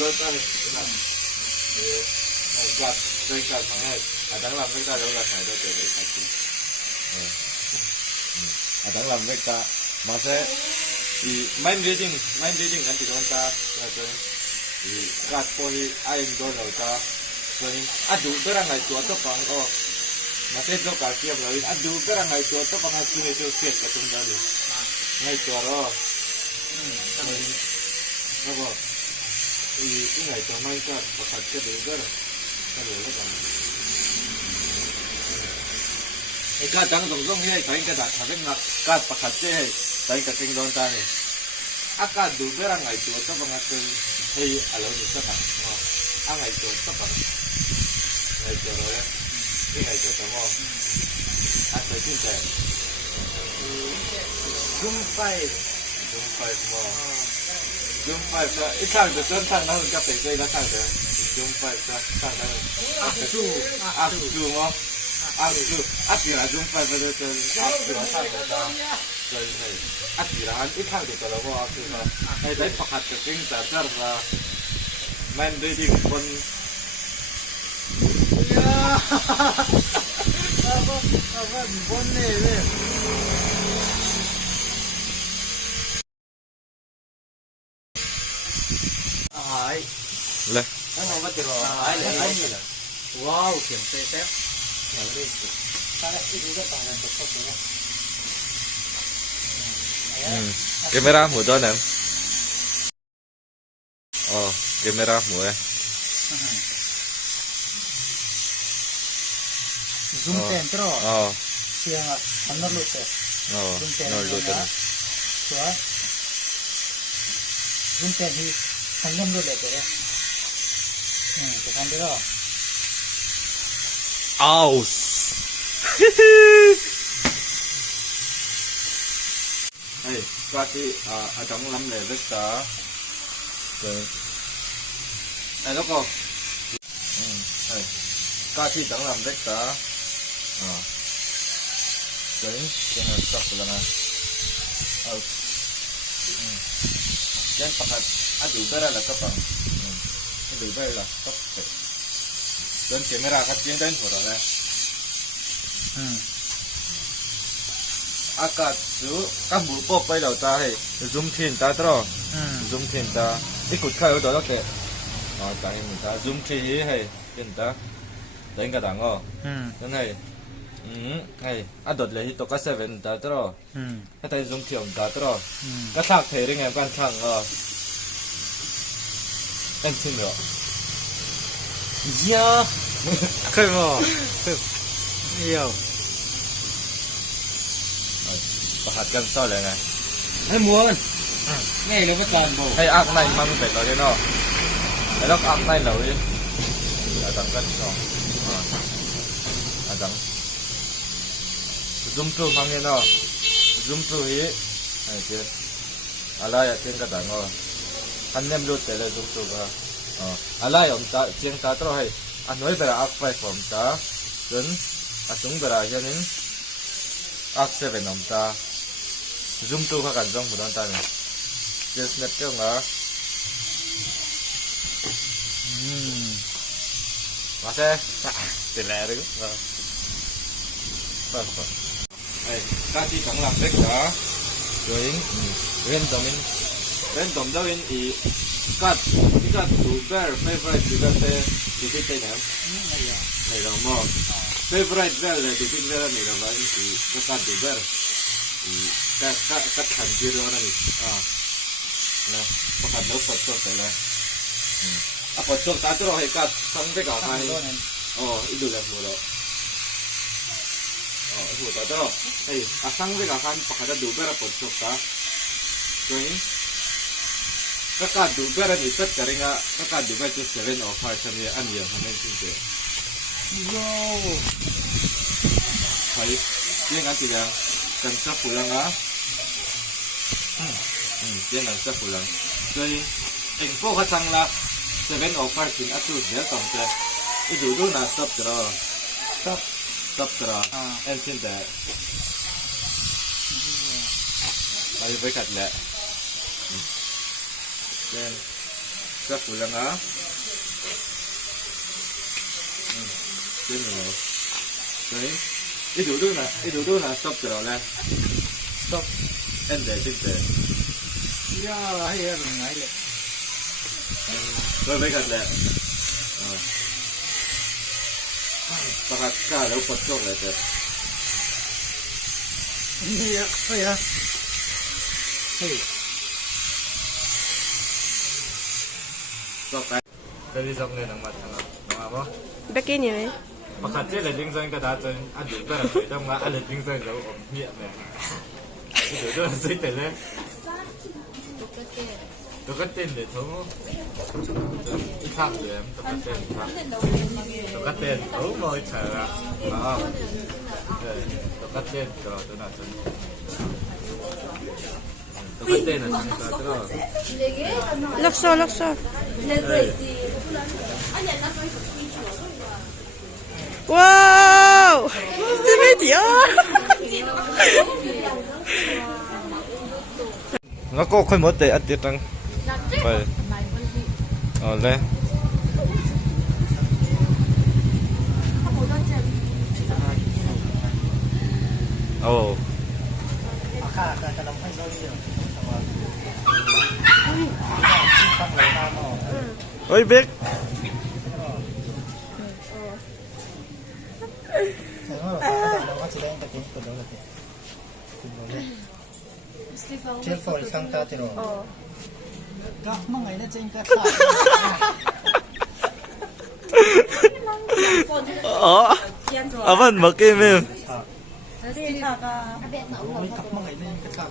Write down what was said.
đó ta này gạt đây gạt mà ngay đang làm với ta đâu là này đâu để sạch đi đang làm với ta mà sẽ thì mind reading anh chỉ con ta là cái thì gạt coi ai đó rồi ta rồi đủ cái rằng này chuột tóc bằng mà thế cho cả kia là đủ cái rằng này chuột tóc bằng hai mươi triệu tiền cái tung ra đi ngay chuột đó nó bảo thì cái ngày cho mai ra và thật cái đấy đó cái đấy đó cái cá trắng rồng rồng này cái đặt thằng cái ngạc cá bạc hạt chế cái kinh đòn ta này cá đủ cái rằng ngày chuột tóc bằng cái hay ở lâu như thế nào ngày chuột tóc bằng ngày chuột rồi cái ngày chuột tao ngon phải xin chè Zoom five mà Zoom 5 ra ít thằng được chân thằng nào gặp phải nó thằng được Zoom 5 ra thằng nào áp chú mà áp gì là Zoom 5 rồi cho áp chú là thằng được ta rồi này áp gì là anh ít thằng được rồi mà áp chú là hay đấy phát hạt cái kinh tế ra là men đi con apa bonne về ai lên anh không bắt được ai lấy anh nhỉ wow kiểm tê tép nhớ đi ta đã ít rất là tốt tốt rồi camera mùa đó nè camera mùa zoom dentro siang benar lu teh zoom dentro soal zoom teh hi hanam lu lete ya ke kan dero aus hey kasi adang lam le vesta rồi này nó cô hey kasi adang lam vesta đấy jangan stop lah jangan pakai aduh berat lah kapang aduh berat lah stop dan kamera kat yang dan pura lah akad tu các bụi pop bay đầu ta hay zoom thiên ta đó zoom thiên ta ít cột khai ở đó kìa tại mình ta zoom thiên hay thiên ta đánh cả đằng cái này hay đột lại to cái seven ta đó cái tay zoom thiên ta đó cái thằng thế đấy nghe quan thằng em xin được ya khơi mò nhiều hạt cân soi lại này hay muốn nghe nó vẫn toàn bộ hay ác này mang về tới đây nó cái đó ác này nổi là đằng cân nó đằng zoom through mang cái nó zoom through ấy này kia lại trên cái đằng nó anh em luôn tới là zoom through lại ông ta trên ta rồi anh nói về ác phải phòng ta đến chúng về là cho nên ác sẽ về ông ta zoom tu khác cảnh trong một đoạn tay này just net kêu ngã mà xe tiền lẻ đấy vâng này các chị chẳng làm việc đó rồi bên tổng giáo viên ý cắt đủ bear favorite thì bên thế thì cái tên này là mò favorite bear là thì cái bear này là vậy thì cái cắt đủ bear các thành viên đó này này các thành lớp Phật rồi này Phật rồi ta cho hay các xong cái cả hai ít được là mùa đó mùa đó đó hay xong cái cả hai phải là đủ bear Phật rồi ta rồi các đủ bear này tất cả các đủ bear cho 7 or 5 cho nên ăn nhiều hơn nên xin chào thấy riêng ăn gì nào cần sắp pulang dia nggak bisa pulang. Jadi info kacang lah 7 or 5 pin atuh dia tamca. Itu dulu na stop terus. Stop terus. Em xin để. Lại với cắt lại. Then Sắp của lăng á. Đến rồi. Đấy. Ít đủ là stop rồi nè. Stop. Em để trên tệ. Ya, hay ya, ngay lệ. Rồi bây giờ lẹ. Pakat ka daw patok lẹ tệ. Ya, hay ya. Hey. Stop cái. Cái đi xong lên nắng mặt thằng nào mà Begin vậy. Pakat chết là tinh神cái đá chân, ăn đủ cái là phải đông mà ăn được tinh神rồi ổn miệng này. Cái đủ đó xí tệ lên. 똑같은 데 너무 이상해. 똑같은 너무 잘라. 똑같은 거 누나들. 똑같은 진짜 들어. Lokso. Wow! Studio! Nó có khơi mất để ăn tiết tăng. Vậy. Đây. Ồ. Ôi biết. Cheerful sang tatiro. Kak mga ina ching ka Aman makim em. Oi kak mga ina ka.